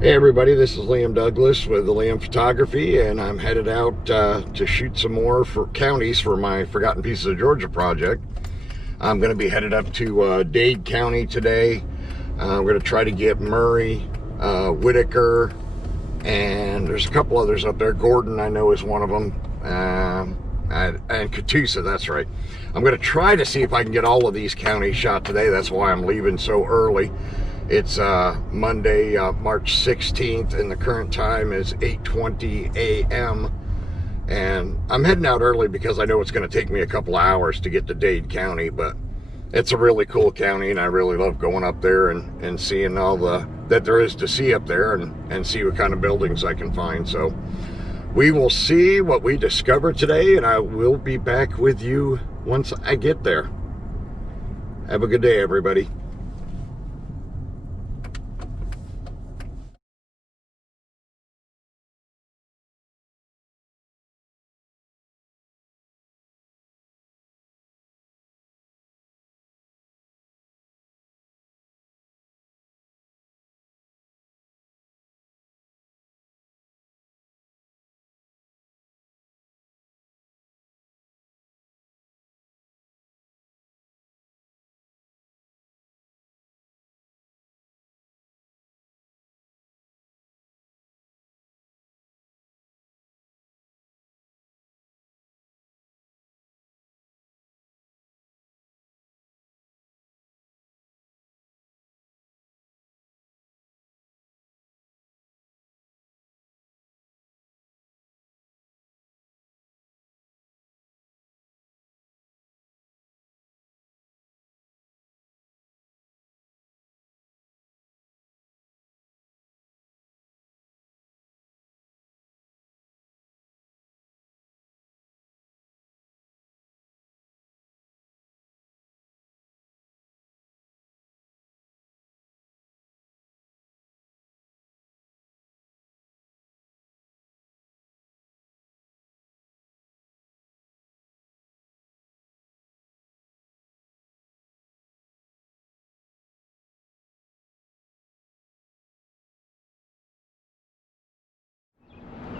Hey everybody, this is Liam Douglas with the Liam Photography, and I'm headed out to shoot some more for counties for my Forgotten Pieces of Georgia project. I'm going to be headed up to Dade County today. I'm going to try to get Murray, Whitaker, and there's a couple others up there. Gordon, I know, is one of them, and Catoosa, that's right. I'm going to try to see if I can get all of these counties shot today. That's why I'm leaving so early. It's Monday, March 16th, and the current time is 8:20 a.m. And I'm heading out early because I know it's going to take me a couple hours to get to Dade County, but it's a really cool county, and I really love going up there and seeing all that there is to see up there and see what kind of buildings I can find. So we will see what we discover today, and I will be back with you once I get there. Have a good day, everybody.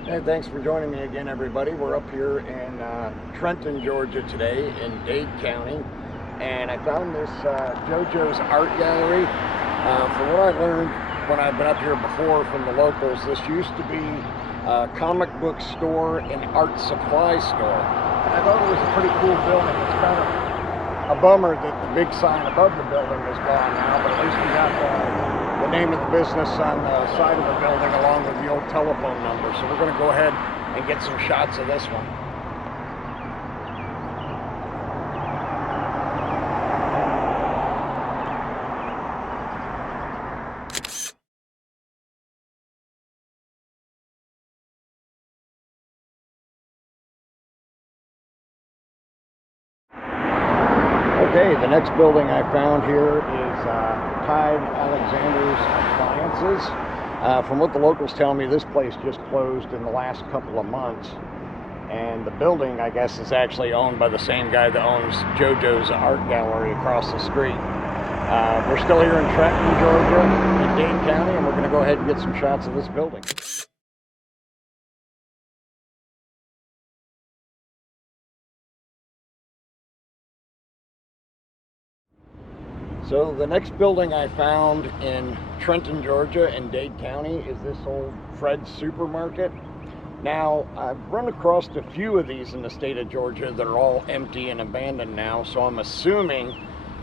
Hey, thanks for joining me again, everybody. We're up here in Trenton, Georgia today in Dade County, and I found this Jojos Art Gallery. From what I learned when I've been up here before from the locals, this used to be a comic book store and art supply store. And I thought it was a pretty cool building. It's kind of a bummer that the big sign above the building is gone now, but at least we got the name of the business on the side of the building along with the old telephone number. So we're going to go ahead and get some shots of this one. Okay, the next building I found here is Tide Alexander's Appliances. From what the locals tell me, this place just closed in the last couple of months. And the building, I guess, is actually owned by the same guy that owns Jojos Art Gallery across the street. We're still here in Trenton, Georgia, in Dade County, and we're going to go ahead and get some shots of this building. So the next building I found in Trenton, Georgia in Dade County is this old Fred's Supermarket. Now, I've run across a few of these in the state of Georgia that are all empty and abandoned now, so I'm assuming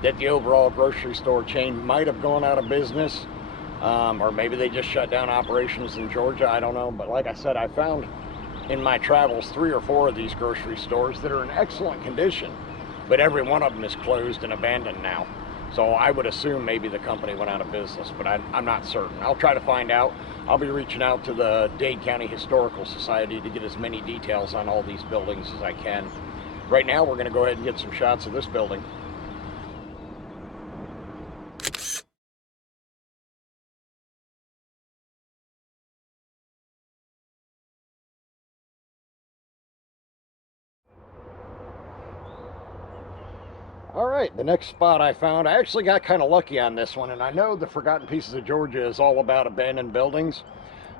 that the overall grocery store chain might have gone out of business, or maybe they just shut down operations in Georgia, I don't know. But like I said, I found in my travels 3 or 4 of these grocery stores that are in excellent condition, but every one of them is closed and abandoned now. So I would assume maybe the company went out of business, but I'm not certain. I'll try to find out. I'll be reaching out to the Dade County Historical Society to get as many details on all these buildings as I can. Right now, we're going to go ahead and get some shots of this building. All right, the next spot I found, I actually got kind of lucky on this one, and I know the Forgotten Pieces of Georgia is all about abandoned buildings,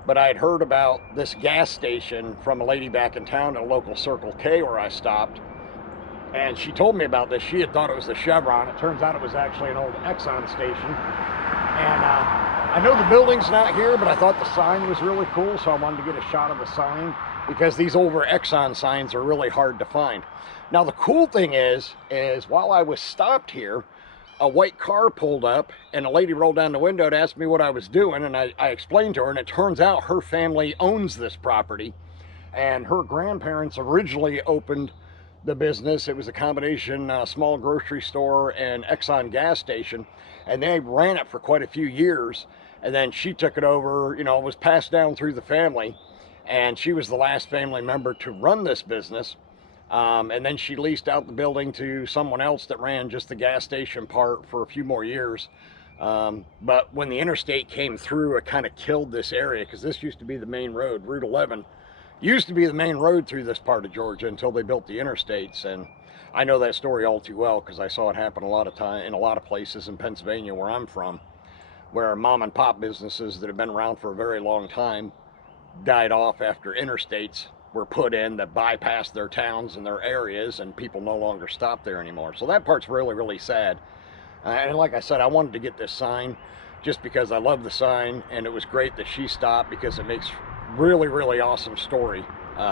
but I had heard about this gas station from a lady back in town at a local Circle K where I stopped, and she told me about this. She had thought it was the Chevron. It turns out it was actually an old Exxon station, and I know the building's not here, but I thought the sign was really cool, so I wanted to get a shot of the sign, because these older Exxon signs are really hard to find. Now the cool thing is while I was stopped here, a white car pulled up and a lady rolled down the window to ask me what I was doing, and I explained to her, and it turns out her family owns this property, and her grandparents originally opened the business. It was a combination small grocery store and Exxon gas station, and they ran it for quite a few years, and then she took it over. You know, it was passed down through the family, and she was the last family member to run this business. And then she leased out the building to someone else that ran just the gas station part for a few more years. But when the interstate came through, it kind of killed this area, because this used to be the main road. Route 11 used to be the main road through this part of Georgia until they built the interstates. And I know that story all too well, because I saw it happen a lot of time in a lot of places in Pennsylvania where I'm from, where mom and pop businesses that have been around for a very long time died off after interstates were put in that bypassed their towns and their areas, and people no longer stop there anymore. So that part's really, really sad. And like I said, I wanted to get this sign just because I love the sign, and it was great that she stopped, because it makes really, really awesome story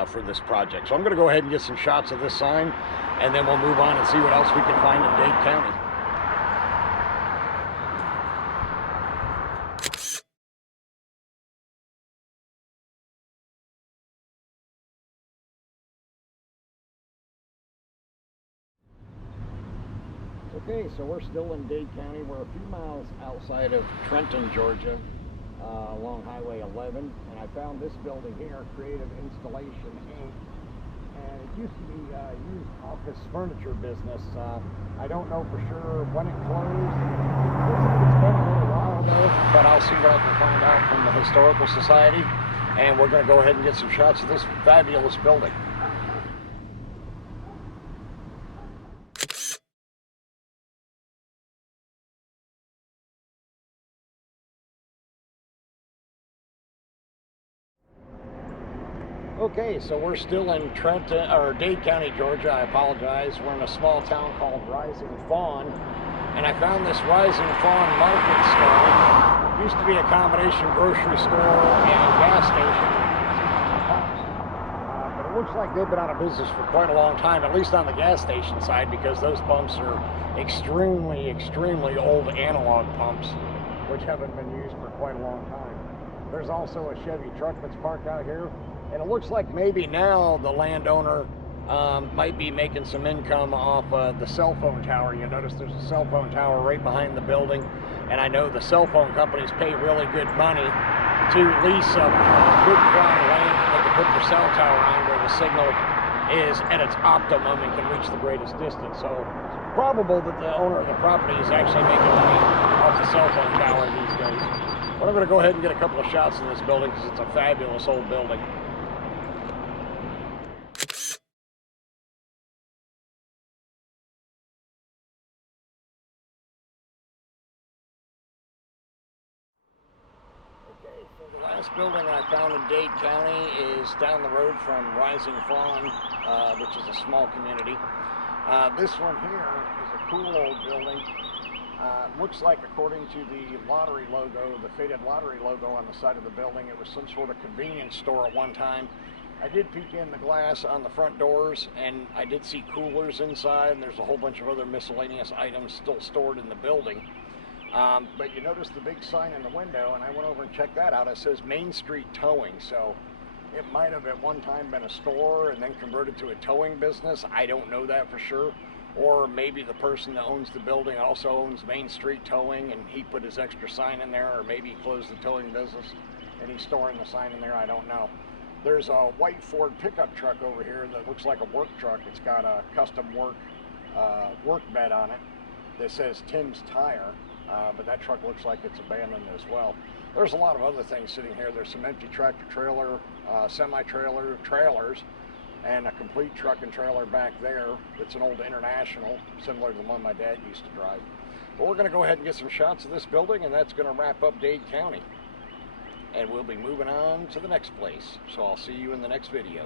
for this project. So I'm going to go ahead and get some shots of this sign, and then we'll move on and see what else we can find in Dade County. Okay, so we're still in Dade County. We're a few miles outside of Trenton, Georgia, along Highway 11, and I found this building here, Creative Installation Inc. And it used to be a used office furniture business. I don't know for sure when it closed. It's been a little while though, but I'll see what I can find out from the Historical Society, and we're going to go ahead and get some shots of this fabulous building. Okay, so we're still in Trenton, or Dade County, Georgia. I apologize. We're in a small town called Rising Fawn, and I found this Rising Fawn market store. It used to be a combination grocery store and gas station. But it looks like they've been out of business for quite a long time, at least on the gas station side, because those pumps are extremely, extremely old analog pumps, which haven't been used for quite a long time. There's also a Chevy truck that's parked out here. And it looks like maybe now the landowner might be making some income off the cell phone tower. You notice there's a cell phone tower right behind the building, and I know the cell phone companies pay really good money to lease a good plot of land that they can put their cell tower on, where the signal is at its optimum and can reach the greatest distance. So it's probable that the owner of the property is actually making money off the cell phone tower these days. But I'm going to go ahead and get a couple of shots of this building, because it's a fabulous old building. So the last building I found in Dade County is down the road from Rising Fawn, which is a small community. This one here is a cool old building. Looks like, according to the lottery logo, the faded lottery logo on the side of the building, it was some sort of convenience store at one time. I did peek in the glass on the front doors, and I did see coolers inside, and there's a whole bunch of other miscellaneous items still stored in the building. But you notice the big sign in the window, and I went over and checked that out. It says Main Street Towing, so it might have at one time been a store and then converted to a towing business. I don't know that for sure. Or maybe the person that owns the building also owns Main Street Towing, and he put his extra sign in there, or maybe he closed the towing business and he's storing the sign in there. I don't know. There's a white Ford pickup truck over here that looks like a work truck. It's got a custom work bed on it that says Tim's Tire. But that truck looks like it's abandoned as well. There's a lot of other things sitting here. There's some empty tractor trailer, semi-trailer, trailers, and a complete truck and trailer back there. It's an old International, similar to the one my dad used to drive. But we're going to go ahead and get some shots of this building, and that's going to wrap up Dade County. And we'll be moving on to the next place. So I'll see you in the next video.